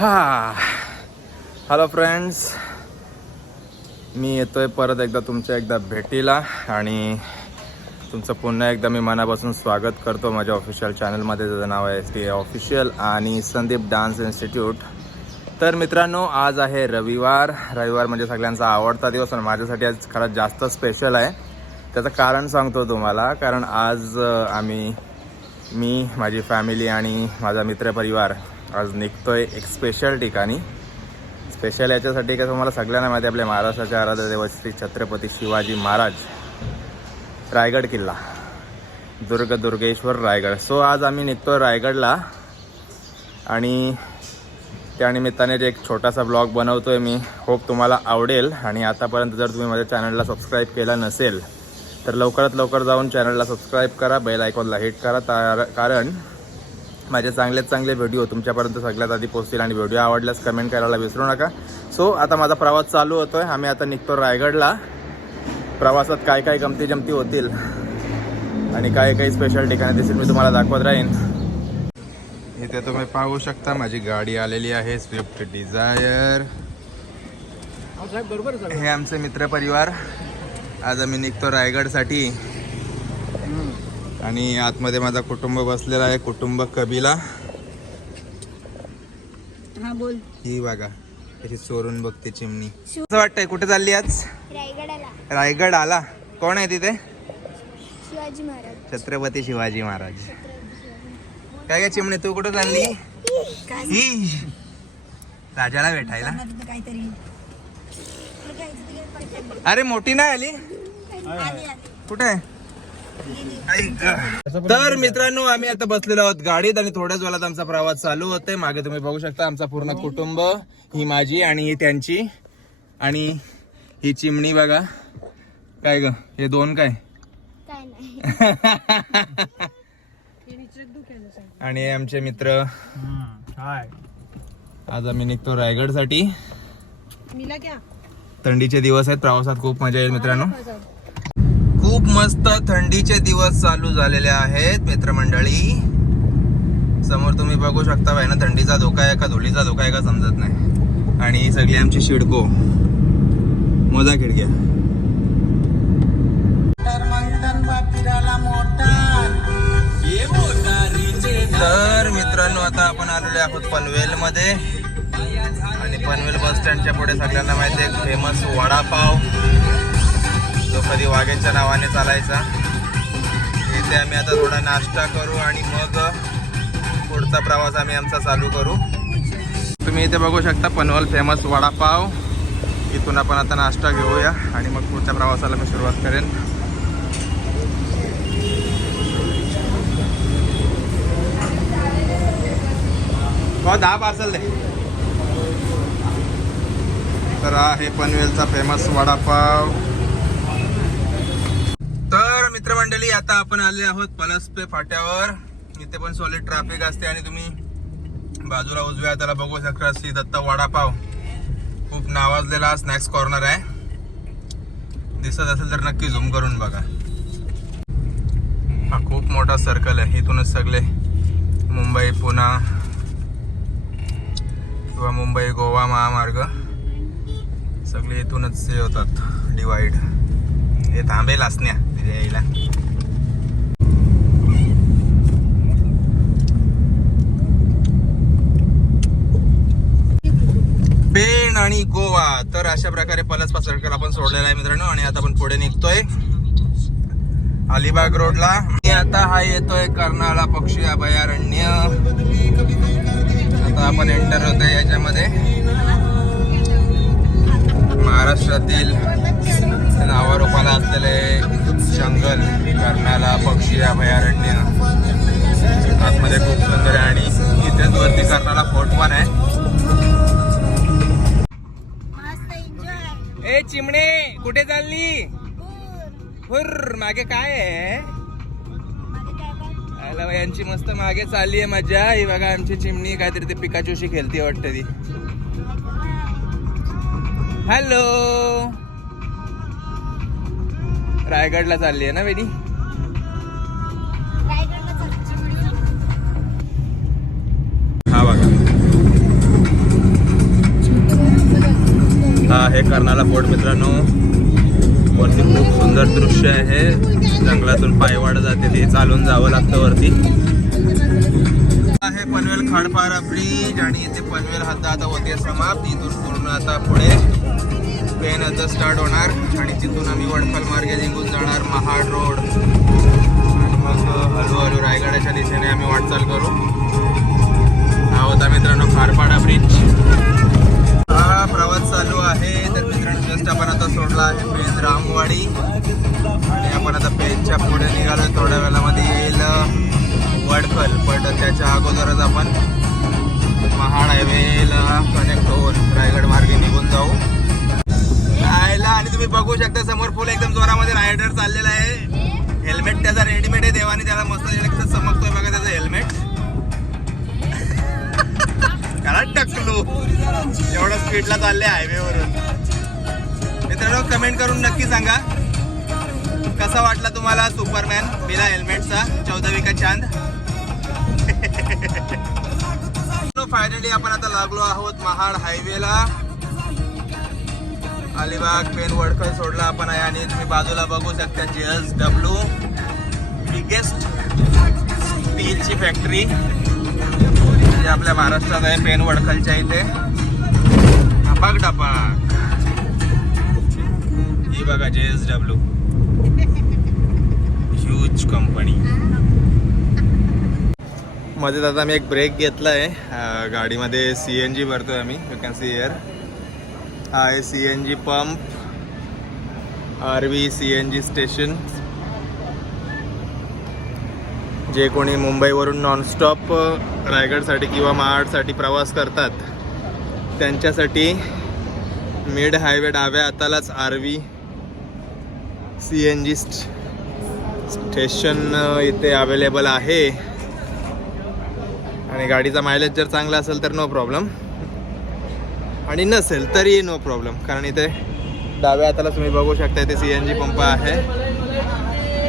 Hello friends, मी येतोय परत एकदा तुमच्या एकदा भेटीला आणि तुमचं पुन्हा एकदा मी मनापासून स्वागत करतो माझ्या ऑफिशियल चॅनलमध्ये, ज्याचं नाव आहे STA ऑफिशियल आणि संदीप डान्स इन्स्टिट्यूट. तर मित्रांनो, आज आहे रविवार म्हणजे सगळ्यांचा आवडता दिवस आणि माझ्यासाठी आज खरंच जास्त स्पेशल आहे. त्याचं कारण सांगतो तुम्हाला. कारण आज मी माझी फॅमिली आणि माझा मित्रपरिवार आज निघतोय एक स्पेशल ठिकाणी. स्पेशल याच्यासाठी का तुम्हाला सगळ्यांना माहिती, आपल्या महाराष्ट्राच्या आराध्य दैवत श्री छत्रपती शिवाजी महाराज, रायगड किल्ला, दुर्गेश्वर रायगड. सो आज आम्ही निघतोय रायगडला आणि त्यानिमित्ताने एक छोटासा ब्लॉग बनवतोय मी. होप तुम्हाला आवडेल. आणि आतापर्यंत जर तुम्ही माझ्या चॅनलला सबस्क्राईब केला नसेल तर लवकरात लवकर जाऊन चॅनलला सबस्क्राईब करा, बेल आयकॉनला हिट करा, कारण माझे चांगले व्हिडिओ तुमच्यापर्यंत सगळ्यात आधी पोहोचतील. आणि व्हिडिओ आवडल्यास कमेंट करायला विसरू नका. सो आता माझा प्रवास चालू होतोय. आम्ही आता निघतो रायगडला. प्रवासात काय काय गमती जमती होतील आणि काय काही स्पेशल ठिकाणी दिसेल मी तुम्हाला दाखवत राहीन. इथे तुम्ही पाहू शकता माझी गाडी आलेली आहे, स्विफ्ट डिझायर. हे आमचे मित्रपरिवार. आज आम्ही निघतो रायगडसाठी आणि आतमध्ये माझा कुटुंब बसलेला आहे, कुटुंब कबिला. हा बोल. ही बघा कशी चोरून बघते चिमणी. असं वाटतंय कुठे चालली आज? रायगड आला. कोण आहे तिथे? शिवाजी महाराज, छत्रपती शिवाजी महाराज. काय काय चिमणी, तू कुठे चालली? राजाला भेटायला. अरे मोठी नाही आली? कुठे आहे? तर मित्रांनो, आम्ही आता बसलेलो आहोत गाडीत आणि थोड्याच वेळात आमचा प्रवास चालू होतोय. मागे तुम्ही बघू शकता आमचा पूर्ण कुटुंब. ही माझी आणि ही त्यांची आणि ही चिमणी बघा. काय ग हे दोन काय? आणि आमचे मित्र. आज आम्ही निघतो रायगड साठी. थंडीचे दिवस आहेत, प्रवासात खूप मजा येईल मित्रांनो. खूप मस्त थंडीचे दिवस चालू झालेले आहेत मित्रमंडळी. समोर तुम्ही बघू शकता भाई ना, थंडीचा धोका आहे का धुळीचा धोका आहे का समजत नाही. आणि ही सगळी आमची शिडको मोजा खिडक्या. तर मित्रांनो, आता आपण आलेलो आहोत पनवेल मध्ये आणि पनवेल बस स्टँडच्या पुढे सगळ्यांना माहिती आहे फेमस वडापाव, जो कधी वाघेच्या नावाने चालायचा. इथे आम्ही आता थोडा नाश्ता करू आणि मग पुढचा प्रवास आम्ही आमचा चालू करू. तुम्ही इथे बघू शकता पनवेल फेमस वडापाव. इथून आपण आता नाश्ता घेऊया आणि मग पुढच्या प्रवासाला मी सुरुवात करेन. हो 10 पार्सल दे. तर आहे पनवेलचा फेमस वडापाव. तर मित्रमंडळी, आता आपण आले आहोत पलसपे फाट्यावर. इथे पण सॉलिड ट्रॅफिक असते आणि तुम्ही बाजूला उजव्या हाताला बघू शकता श्री दत्त वडापाव. खूप नावाजलेला स्नॅक्स कॉर्नर आहे. दिसत असेल तर नक्की झूम करून बघा. हा खूप मोठा सर्कल आहे. इथूनच सगळे मुंबई पुणे किंवा मुंबई गोवा महामार्ग सगळे इथूनच हे होतात डिवाइड. हे थांबेल असण्या तिथे यायला. पेण आणि गोवा. तर अशा प्रकारे पलसपा सर्कल आपण सोडलेला आहे मित्रांनो. आणि आता आपण पुढे निघतोय अलिबाग रोडला. आता हा येतोय कर्नाळा पक्षी अभयारण्य. आता आपण एंटर होतोय याच्यामध्ये. महाराष्ट्रातील नावारूपाला असलेले जंगल कर्नाळा पक्षी अभयारण्य आतमध्ये खूप सुंदर आहे. आणि इथेच वरती कर्नाळा फोर्ट पण आहे. ए चिमणे कुठे चालली? हुर्र मागे काय आहे? यांची मस्त मागे चालली आहे मजा. ही बघा आमची चिमणी काहीतरी ते पिकाचूशी खेळती वाटतं ती. हॅलो, रायगडला चालली आहे ना बेटी? हा बघा हे कर्नाला फोर्ट मित्रांनो. वरती खूप सुंदर दृश्य आहे. जंगलातून पायवाट जाते, ते चालून जावं लागतं वरती. आहे पनवेल खाडपारा ब्रिज आणि इथे पनवेल आता होते समाप्त. इथून पूर्ण आता पुढे पेन आता स्टार्ट होणार आणि तिथून आम्ही वडखल मार्गे निघून जाणार महाड रोड आणि मग हळूहळू रायगडाच्या दिशेने आम्ही वाटचाल करू. हा होता मित्रांनो खारपाडा ब्रिज. हा प्रवास चालू आहे. तर मित्रांनो जस्ट आपण आता सोडला आहे पेन रामवाडी आणि आपण आता पेनच्या पुढे निघालो. थोड्या वेळामध्ये येईल वडखल, पण त्याच्या अगोदरच आपण महाड हायवेला कनेक्ट होऊन रायगड मार्गे निघून जाऊ. आणि तुम्ही बघू शकता समोर फुल एकदम जोरामध्ये रायडर चाललेला आहे. हेल्मेट त्याचा रेडीमेड आहे, देवाने त्याला मस्त चमकतोय बघा त्याचा हेल्मेट. कारण टकलो एवढं स्पीडला चालले हायवेवरून. मित्रांनो कमेंट करून नक्की सांगा कसा वाटला तुम्हाला सुपरमॅन बिना हेल्मेटचा 14वीं का चांद. फायनली आपण आता लागलो आहोत महाड हायवेला. अलिबाग पेन वडखल सोडला आपण आहे आणि तुम्ही बाजूला बघू शकता JSW बिगेस्ट स्टीलची फॅक्टरी म्हणजे आपल्या महाराष्ट्रात आहे पेन वडखलच्या इथे. टपाक टपाक ही बघा JSW ह्यूज कंपनी. मध्ये आता आम्ही एक ब्रेक घेतला आहे. गाडीमध्ये CNG भरतोय आम्ही. You can see here. हा आहे CNG pump, RV CNG station. जे कोणी मुंबईवरून नॉनस्टॉप रायगडसाठी किंवा महाडसाठी प्रवास करतात त्यांच्यासाठी मिड हायवे डाव्या हातालाच RV CNG स्टेशन इथे अवेलेबल आहे. आणि गाडीचा मायलेज जर चांगला असेल तर नो प्रॉब्लेम, आणि नसेल तरी नो प्रॉब्लेम, कारण इथे डाव्या हाताला तुम्ही बघू शकता इथे CNG पंप आहे.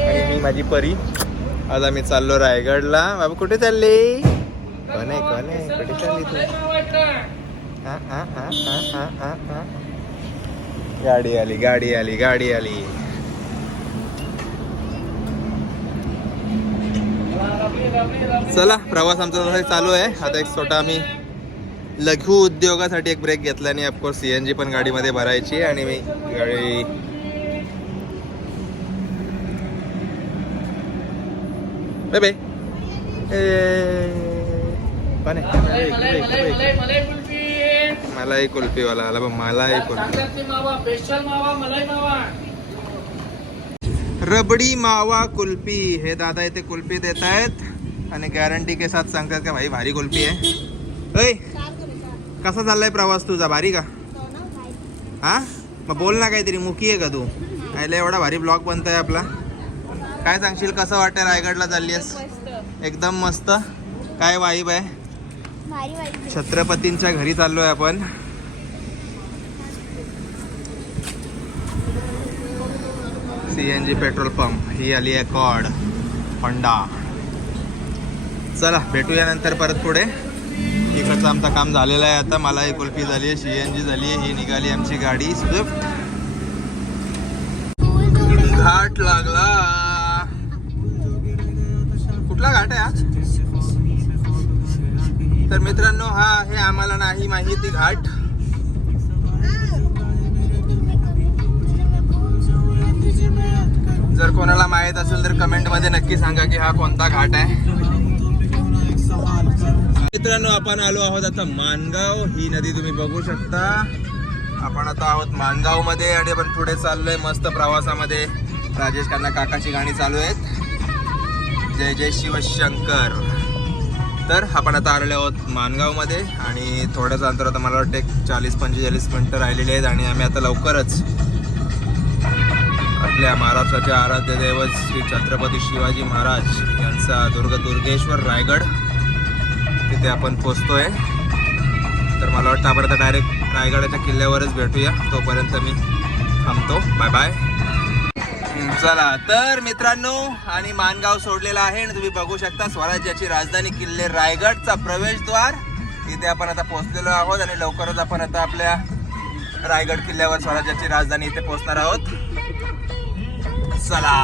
आणि ही माझी परी. आज आम्ही चाललो रायगडला. बाबा कुठे चालले? कोण आहे कुठे चालली तू? गाडी आली. चला प्रवास आमचा तसा चालू आहे. आता एक छोटा आम्ही लघु उद्योगासाठी एक ब्रेक घेतला आणि ऑफकोर्स CNG पण गाडीमध्ये भरायची. आणि मी गाडी बाय मलाई कुल्फीवाला आला. मलाई कुल्फी, रबडी मावा कुल्फी. हे दादा इथे कुल्फी देत आहेत आणि गॅरंटी के साथ सांगतात का भाई भारी कुल्फी आहे. ऐ कसा चाललाय प्रवास तुझा? भारी का? हा मग बोल ना काहीतरी. मुकी आहे का तू? आयला एवढा भारी ब्लॉग बनतोय आपला. काय सांगशील कसं वाटतं रायगडला चाललीस? एकदम मस्त. काय वाईब आहे? छत्रपतींच्या घरी चाललोय आपण. CNG petrol pump. ही आली आहे कॉड होंडा. चला भेटूया नंतर परत पुढे. इकडचं आमचं काम झालेलं आहे आता. मला ही कुल्फी झाली आहे, CNG झाली आहे. ही निघाली आमची गाडी स्विफ्ट. घाट लागला. कुठला घाट आहे हा? तर मित्रांनो हा आहे आम्हाला नाही माहिती घाट. जर कोणाला माहित असेल तर कमेंट मध्ये नक्की सांगा की हा कोणता घाट आहे. मित्रांनो आपण आलो आहोत आता माणगाव. ही नदी तुम्ही बघू शकता. आपण आता आहोत माणगाव मध्ये आणि आपण पुढे चाललोय मस्त प्रवासामध्ये. राजेश खन्ना काकाची गाणी चालू आहेत. जय जय शिवशंकर. तर आपण आता आलेलो आहोत माणगाव मध्ये आणि थोड्याच अंतरात मला वाटतं एक 40-45 मिनिटं राहिलेली आहेत. आणि आम्ही आता लवकरच आपल्या महाराष्ट्राचे आराध्य दैवत श्री छत्रपती शिवाजी महाराज यांचा दुर्गेश्वर रायगड तिथे आपण पोचतोय. तर मला वाटतं आपण आता डायरेक्ट रायगडाच्या किल्ल्यावरच भेटूया. तोपर्यंत मी थांबतो. Bye bye. चला तर मित्रांनो आणि माणगाव सोडलेला आहे आणि तुम्ही बघू शकता स्वराज्याची राजधानी किल्ले रायगडचा प्रवेशद्वार. इथे आपण आता पोहोचलेलो आहोत आणि लवकरच आपण आता आपल्या रायगड किल्ल्यावर स्वराज्याची राजधानी इथे पोहोचणार आहोत. चला.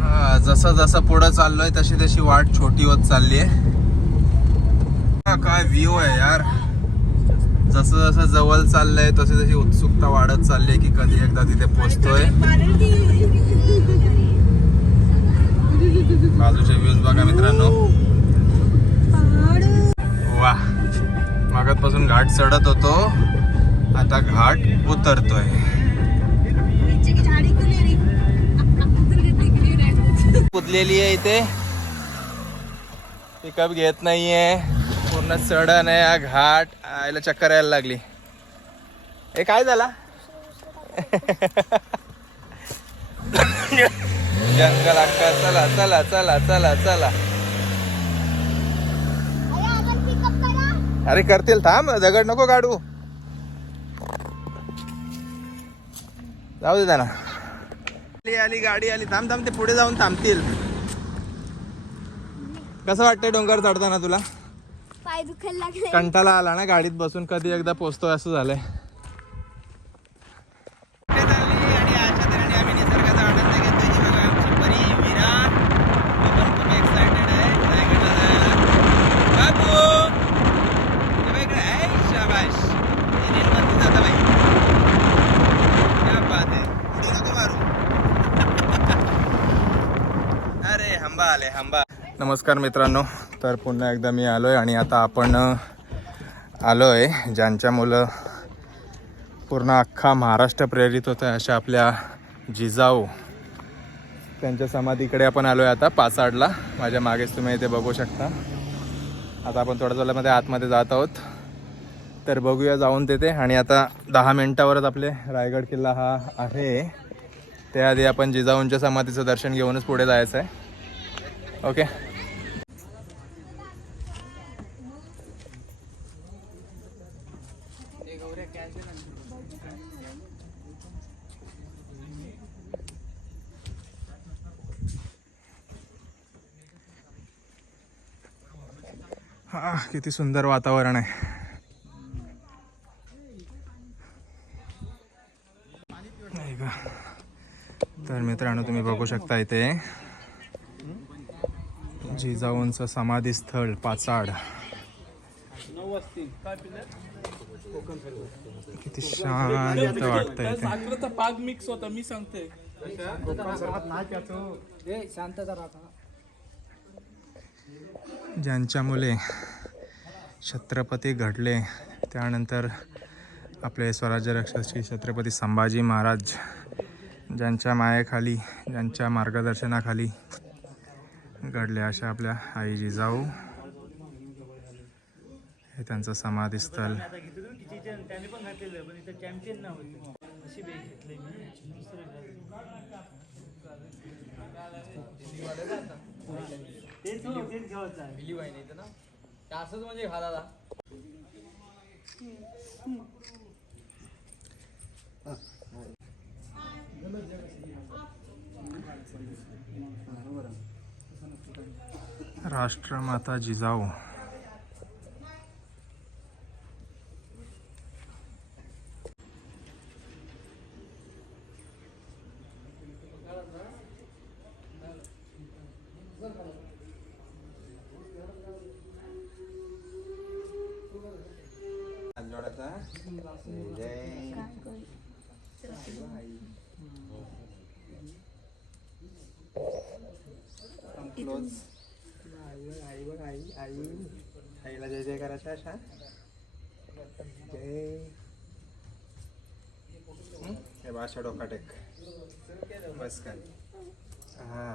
हा, जसं जसं पुढं चाललोय तशी तशी वाट छोटी होत चालली आहे. काय व्ह्यू आहे यार. जसं जसं जवळ चाललंय तशी तशी उत्सुकता वाढत चालली आहे की कधी एकदा तिथे पोहोचतोय. बाजूचे व्ह्यूज बघा मित्रांनो. वा, मागातपासून घाट चढत होतो, आता घाट उतरतोय. पुतलेली आहे इथे, पिकअप घेत नाहीये, पूर्ण चढण आहे. हा घाट आयला चक्कर यायला लागली. हे काय झाला? जंगल अक्का. चला चला चला चला चला. अरे करतील, थांब, दगड नको काढू. जाऊ दे त्यांना. आली गाडी आली. थांब थांब, ते पुढे जाऊन थांबतील. कसं वाटतंय डोंगर चढताना तुला? पाय दुखायला लागले. कंटाळा आला ना गाडीत बसून, कधी एकदा पोहोचतोय असं झालंय. नमस्कार मित्रांनो. तर पुन्हा एकदा मी आलोय आणि आता आपण आलोय ज्यांच्या मुलं पूर्ण अख्खा महाराष्ट्र प्रेरित होतं अशा आपल्या जिजाऊ त्यांच्या समाधीकडे आपण आलोय. आता पाचाडला माझ्या मागेच तुम्ही इथे बघू शकता. आता आपण थोड्या वेळामध्ये आतमध्ये जात आहोत, तर बघूया जाऊन तिथे. आणि आता 10 मिनिटावरच आपले रायगड किल्ला हा आहे. त्याआधी आपण जिजाऊंच्या समाधीचं दर्शन घेऊनच पुढे जायचं आहे. ओके. हा, किती सुंदर वातावरण आहे. तर मित्रांनो तुम्ही बघू शकता इथे जिजाऊंचं समाधी स्थळ पाचाड. किती शांत वाटतंय इथे. साखरेचा पाक मिक्स होता, मी सांगते. ज्यांच्यामुळे छत्रपती घडले, त्यानंतर आपले स्वराज्य रक्षक श्री छत्रपती संभाजी महाराज ज्यांच्या मायेखाली, ज्यांच्या मार्गदर्शनाखाली घडले अशा आपल्या आई जिजाऊ, हे त्यांचं समाधीस्थळ. राष्ट्रमाता जिजाऊ. आईला जय जय करायचं अशा. जय. हे भाषा डोका टेक बस काय. हा,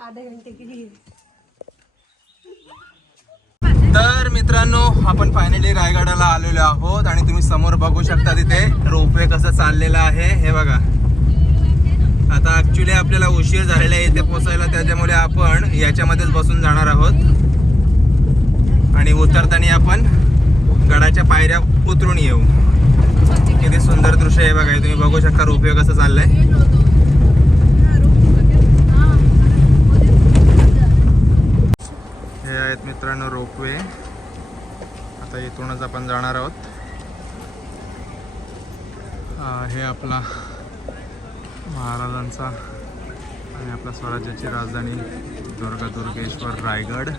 आधे घंटे के लिए. तर मित्रांनो आपण फायनली रायगडाला आलेलो आहोत आणि तुम्ही समोर बघू शकता तिथे रोपवे कसं चाललेलं आहे. हे बघा, आता ऍक्च्युली आपल्याला उशीर झालेला आहे इथे पोहोचायला, त्याच्यामुळे आपण याच्यामध्येच बसून जाणार आहोत आणि उतरताना आपण गडाच्या रोपवेच्या पायऱ्या उतरून येऊ. किती सुंदर दृश्य आहे बघा. तुम्ही बघू शकता रोपवे कसं चाललंय. हे आहेत मित्रांनो रोपवे. आता इथूनच आपण जाणार आहोत. हे आपला महाराजांचा आणि आपल्या स्वराज्याची राजधानी दुर्गेश्वर रायगड.